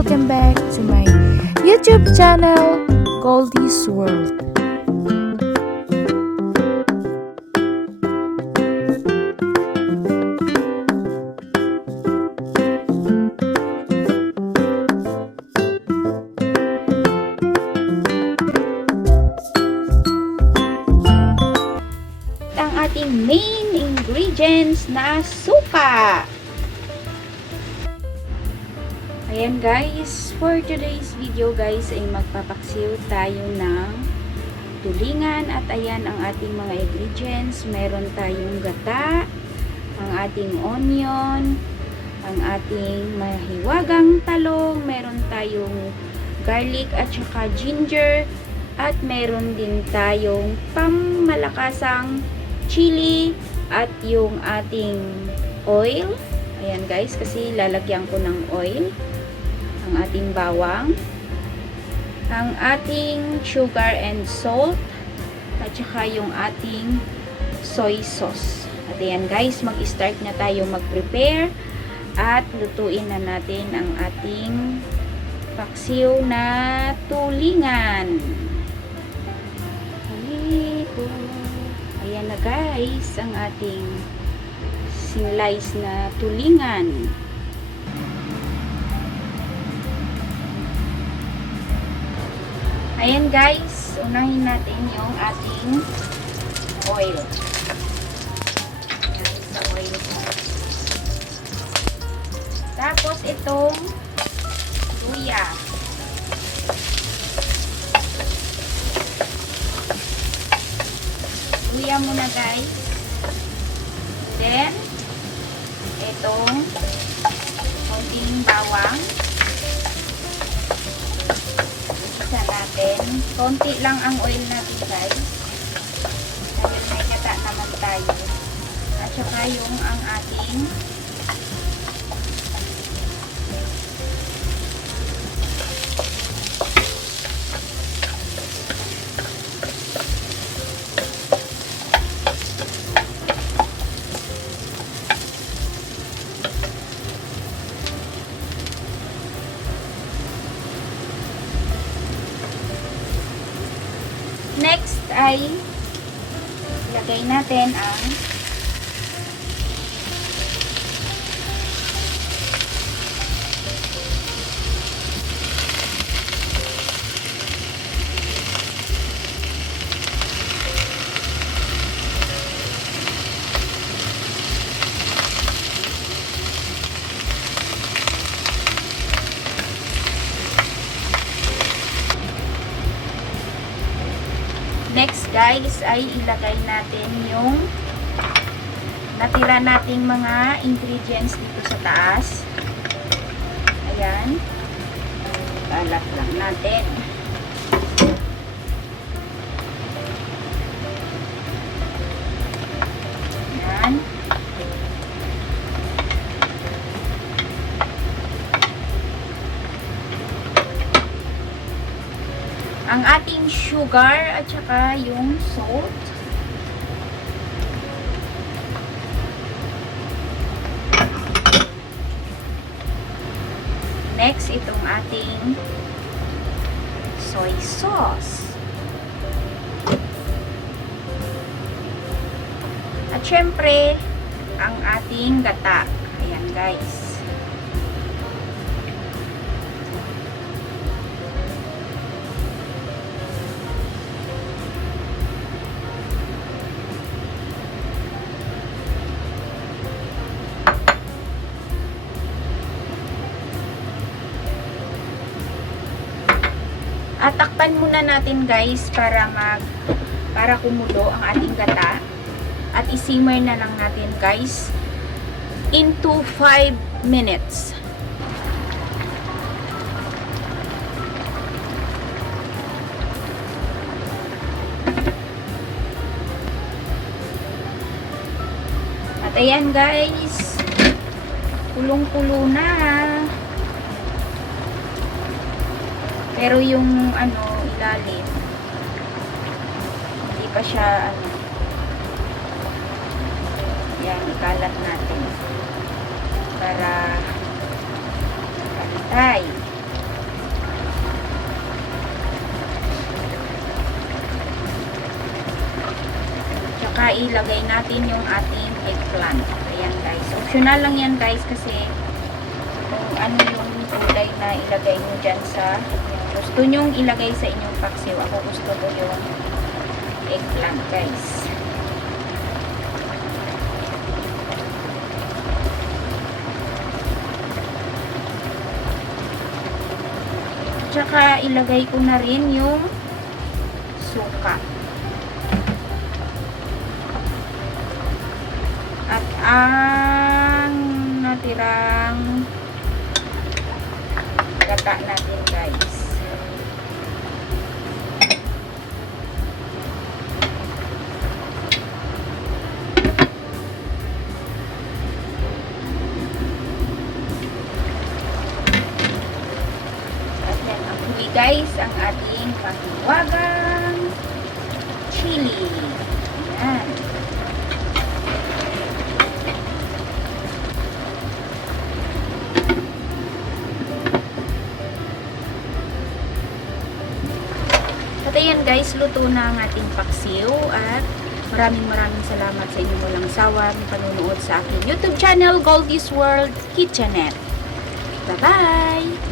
welcome back to my YouTube channel, Goldie's World. ang ating main ingredients na suka. Ayan guys, for today's video guys ay magpapaksiw tayo ng tulingan at ayan ang ating mga ingredients. Meron tayong gata, ang ating onion, ang ating mahiwagang talong, meron tayong garlic at saka ginger, at meron din tayong pamalakasang chili at yung ating oil. Ayan guys, kasi lalagyan ko ng oil. Ang ating bawang. Ang ating sugar and salt. At saka yung ating soy sauce. At ayan guys, mag-start na tayo mag-prepare. At lutuin na natin ang ating paksiw na tulingan. Ito. Ayan na guys, ang ating slice na tulingan. Ayan guys, unahin natin yung ating oil. Sa oil. Tapos itong luya. luya muna guys. Then, itong konting bawang. Natin. Konti lang ang oil natin guys. Dahil may kata naman tayo. At saka yung ang ating ay ilagay natin ang guys ay ilagay natin yung natira nating mga ingredients dito sa taas. Ayan. Balat lang natin. Ang ating sugar at saka yung salt. Next, itong ating soy sauce. At syempre, ang ating gata. Ayan guys. At takpan muna natin guys para mag para kumulo ang ating gata. At isimmer na lang natin guys into 5 minutes. At ayan guys, kulong-kulo na. Pero yung ano, ilalim, hindi pa siya ano, yan, ikalat natin para pantay. Tsaka ilagay natin yung ating eggplant. Ayan guys. Optional lang yan guys kasi kung ano yung kulay na ilagay mo dyan sa gusto nyong ilagay sa inyong paksiw. Ako gusto ko yung eggplant guys. Tsaka ilagay ko na rin yung suka. At ang natirang gata natin guys. Guys, ang ating pahiwagang chili. Ayan. At ayan guys, luto na ang ating paksiw at maraming maraming salamat sa inyong walang sawang panunood sa aking YouTube channel, Goldie's World Kitchenette. Bye-bye!